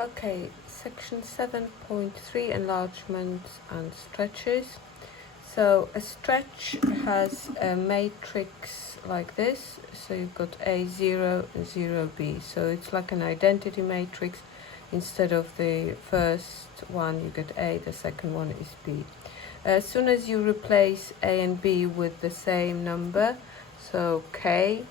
Okay, section 7.3, enlargements and stretches. So a stretch has a matrix like this. So you've got A0 and 0B. So it's like an identity matrix. Instead of the first one you get A, the second one is B. As soon as you replace A and B with the same number, so K,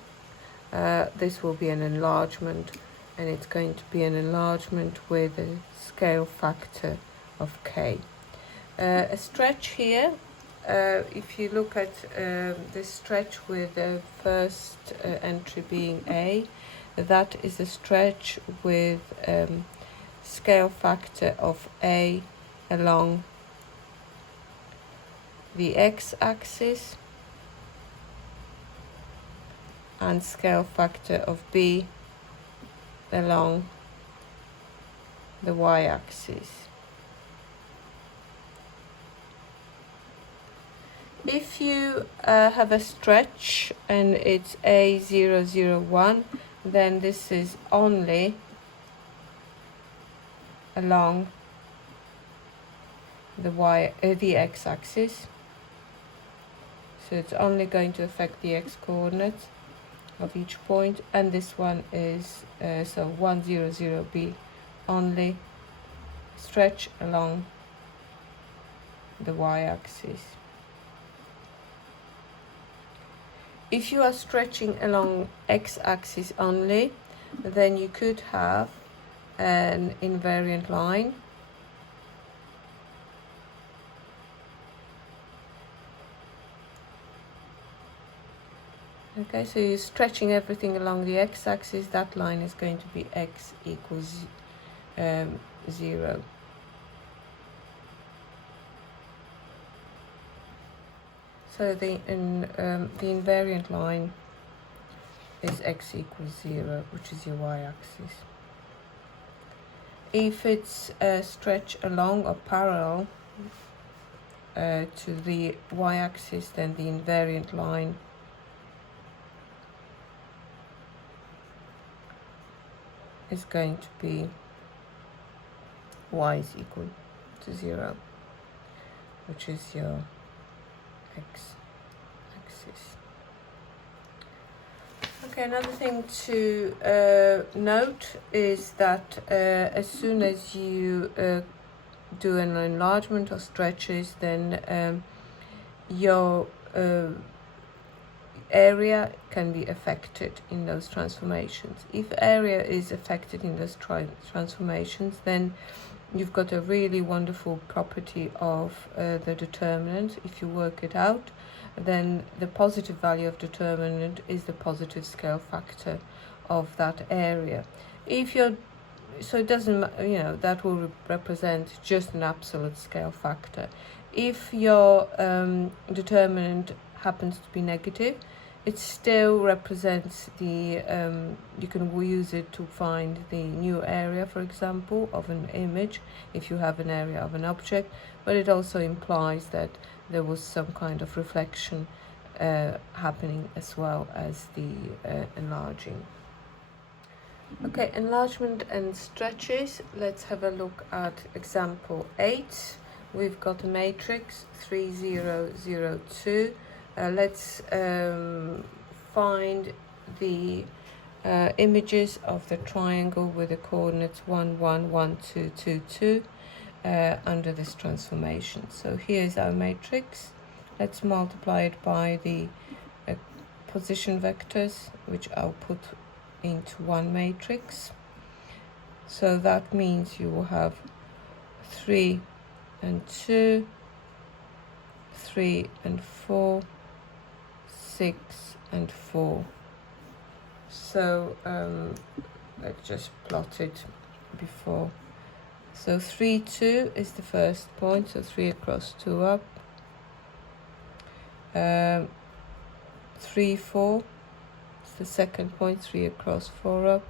this will be an enlargement, and it's going to be an enlargement with a scale factor of K. A stretch here, if you look at this stretch with the first entry being A, that is a stretch with scale factor of A along the x-axis and scale factor of B along the y-axis. If you have a stretch and it's A001, then this is only along the x-axis. So it's only going to affect the x-coordinates of each point, and this one is so 100B, only stretch along the y-axis. If you are stretching along x-axis only, then you could have an invariant line. Okay, so you're stretching everything along the x-axis. That line is going to be x equals 0. So the invariant line is x equals 0, which is your y-axis. If it's a stretch along or parallel to the y-axis, then the invariant line is going to be y is equal to 0, which is your x-axis. Okay, another thing to note is that as soon as you do an enlargement or stretches, then your area can be affected in those transformations. If area is affected in those transformations, then you've got a really wonderful property of the determinant. If you work it out, then the positive value of determinant is the positive scale factor of that area. If you're so it doesn't, that will represent just an absolute scale factor. If your determinant happens to be negative, it still represents the, you can use it to find the new area, for example, of an image, if you have an area of an object, but it also implies that there was some kind of reflection happening as well as the enlarging. Okay, enlargement and stretches. Let's have a look at example 8. We've got a matrix 3002. Let's find the images of the triangle with the coordinates 1, 1, 1, 2, 2, 2 under this transformation. So here's our matrix. Let's multiply it by the position vectors, which I'll put into one matrix. So that means you will have 3 and 2, 3 and 4, 6 and 4. So let's just plot it before. So 3, 2 is the first point, so 3 across 2 up. 3, 4 is the second point, 3 across 4 up.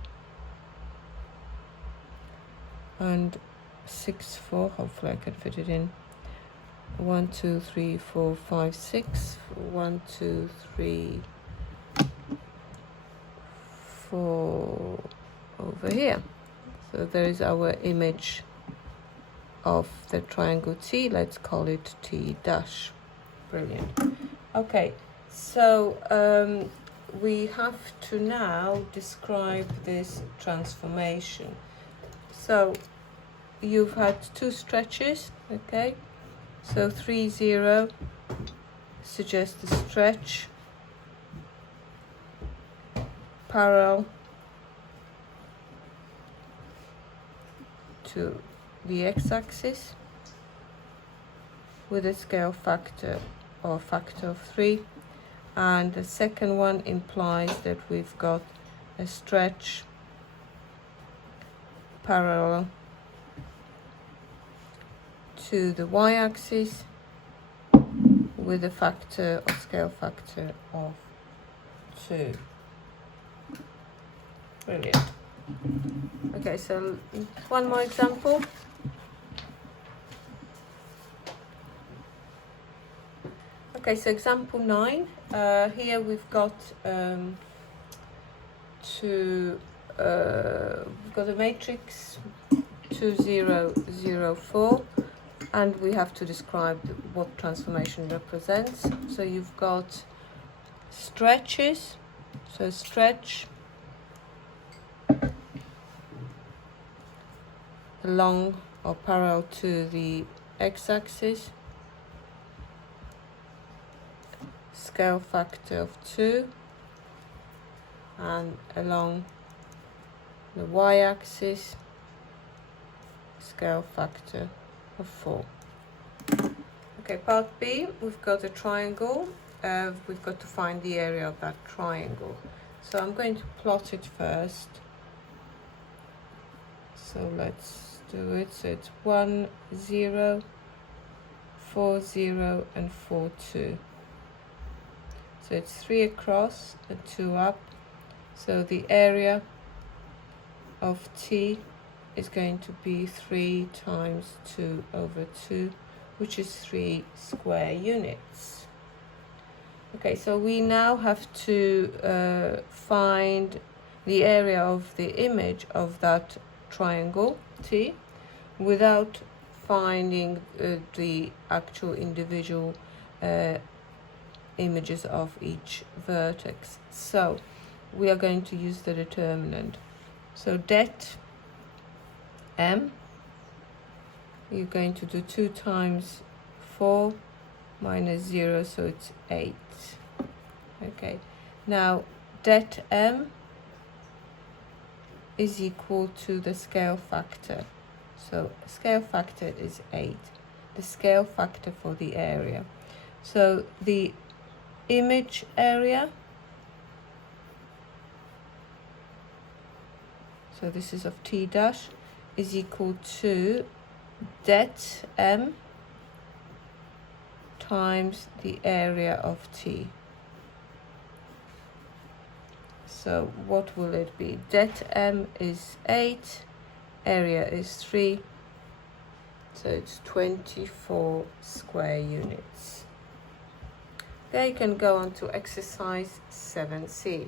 And 6, 4, hopefully I can fit it in. 1, 2, 3, 4, 5, 6. 1, 2, 3, 4 over here. So there is our image of the triangle T. Let's call it T dash. Brilliant. Okay, so we have to now describe this transformation. So you've had two stretches, okay? So 3, 0 suggests a stretch parallel to the x-axis with a scale factor or factor of 3, and the second one implies that we've got a stretch parallel to the y-axis with a factor or scale factor of 2. Brilliant. Okay, so one more example. Okay, so example 9. Here we've got we've got a matrix 2, 0, 0, 4, and we have to describe what transformation represents. So you've got stretches, so stretch along or parallel to the x-axis, scale factor of 2, and along the y-axis, scale factor of 4. Okay, part B, we've got a triangle. We've got to find the area of that triangle. So I'm going to plot it first. So let's do it. So it's 1, 0, 4, 0, and 4, 2. So it's 3 across and 2 up. So the area of T is going to be 3 times 2 over 2, which is 3 square units. Okay, so we now have to find the area of the image of that triangle T without finding the actual individual images of each vertex. So we are going to use the determinant. So det m, you're going to do 2 times 4 minus 0, so it's 8. Okay, now det m is equal to the scale factor. So scale factor is 8, the scale factor for the area. So the image area, so this is of T dash, is equal to det m times the area of T. So what will it be? Det m is 8, area is 3, so it's 24 square units. There you can go on to exercise 7C.